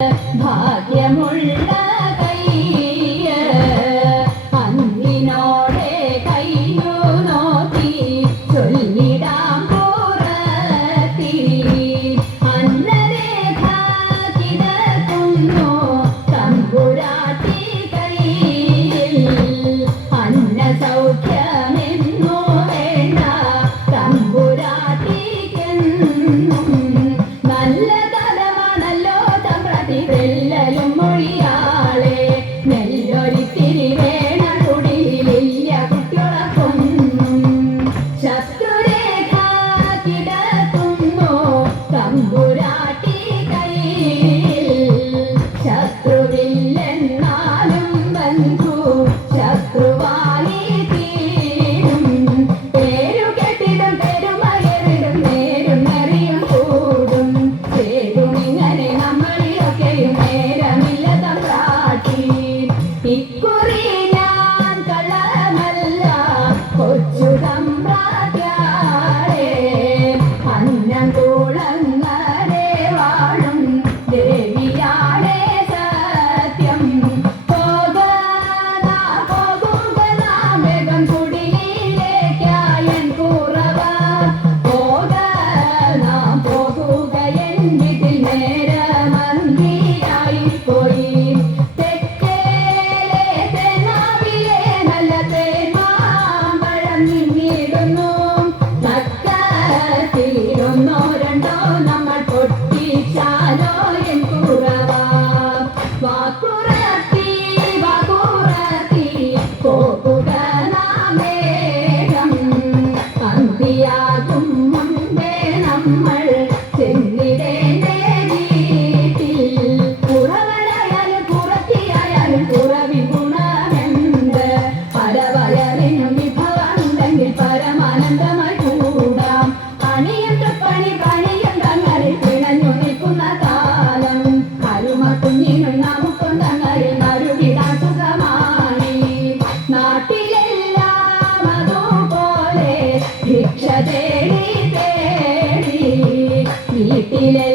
ഭാഗ്യമുള്ള കൈയ്യ അന്നിനോടെ കൈയു നോക്കി ചൊല്ലിടാം പുറത്തി അന്നരേഖ കിടക്കുന്നു തമ്പുരാട്ടി കൈയിൽ അന്ന സൗഖ്യമെന്നു വേണ്ട തമ്പുരാട്ടിക്കെന്നും നല്ല വെല്ലലും മൊഴിയാളെ നെല്ലൊരിത്തിരി വേണ കുടിലില്ല കുട്ടികളൊക്കൊന്നും ശത്രുരേഖ കിടക്കുന്നു തമ്പുരാട്ടി കയ്യിൽ ശത്രുവില്ലെന്നാലും ബന്ധു ശത്രുവായി തീരും പേരു കെട്ടിടും പെരുമയറിടും നേരും നെറിയും കൂടും ചേരുമിങ്ങനെ നേരമില്ല തമ്പ്രാട്ടി ഇക്കുറി ഞാൻ കള്ളമല്ല കൊച്ചു തമ്പ്രാട്ടിയാളെ അന്നം കൂളങ്ങരെ വാഴും ദേവിയാളെ സത്യം പോകുക വേഗം കുടിലേക്കായൻ കുറവ പോകുക എൻ വീട്ടിൽ നേരമന്തി പോയി തെക്കേലെ തേനാവിലെ നല്ല തേന്മാമ്പഴം നിന്നിടുന്നു തക്കത്തിലൊന്നോ രണ്ടോ നമ്മൾ പൊട്ടിച്ചാലോ എൻ കുറവ വാക്കുറത്തി പോകുക നാം വേഗം അന്തിയാകും മുൻപേ നമ്മൾ ചെന്നിടേണ്ടേ പരമാനന്ദമായി കൂടാം പണിയന്തപ്പണി പണിയന്തങ്ങളിൽ പിണഞ്ഞു നിൽക്കുന്ന കാലം കരുമ കുഞ്ഞിനും നമുക്കും തങ്ങളിൽ നരുവിടാൻ സുഖമായി നാട്ടിലെല്ലാം അതുപോലെ ഭിക്ഷ തേടി വീട്ടിലെ